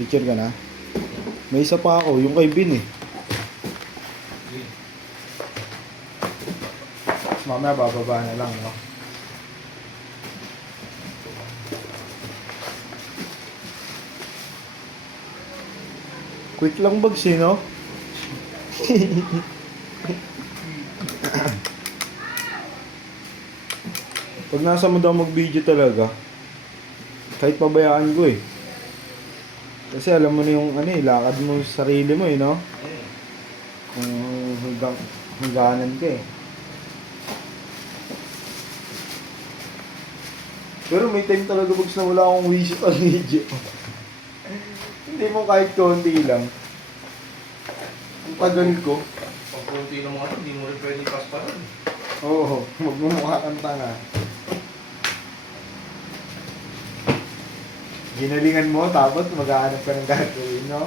Teacher ka na? May isa pa ako, yung kay Bin eh. Mamaya bababa na lang, no? Quick lang bags eh, no? Pag nasa mo daw mag-video talaga, kahit pabayaan ko eh. Kasi alam mo na yung ano eh, lakad mo sa sarili mo eh, no? Kung hangganan ka eh. Pero may time talaga bags na wala akong wish pag video. Hindi mo kahit konti lang. Ang tagal ko. Pag konti ng mga hindi mo rin pwede pass pa rin. Oo, magmumukha kang tanga. Ginalingan mo, tapos maghahanap ka ng gagawin, no?